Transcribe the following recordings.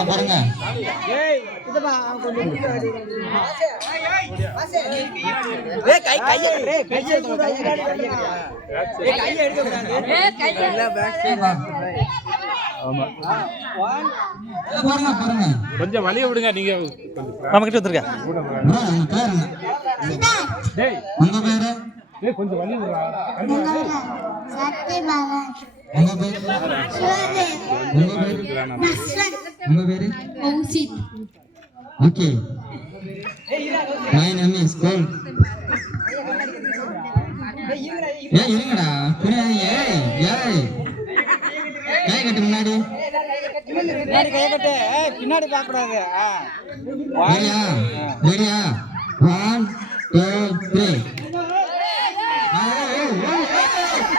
பாருங்க பாருங்க பாருங்க பாருங்க கொஞ்சம் வழிய விடுங்க நீங்க நம்ம கிட்ட வந்துருக்க ஏய் கொஞ்சம் வலி விடுறா. சக்தி பகவான் உங்க பேர்? உங்க பேர்? உங்க பேர்? கௌசித் முன்னாடி. பின்னாடி கை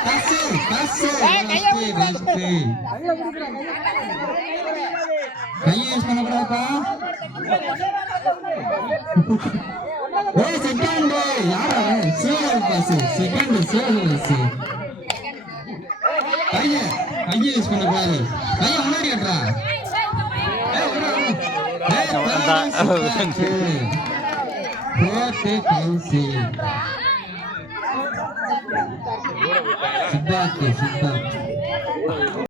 பசு பசு நமஸ்தே நமஸ்தே கையை யூஸ் பண்ணக்கூடாதுப்பா ஓ செகண்ட் யாரா Sivagami pass second Sivagami pass கையை கையை யூஸ் பண்ணக்கூடாது கையை முன்னாடி கட்டுறா ஏய் வந்தா போட்டு கவுசி ஏய், போட்டு கௌசி சித்தார்த்து சித்தார்த்து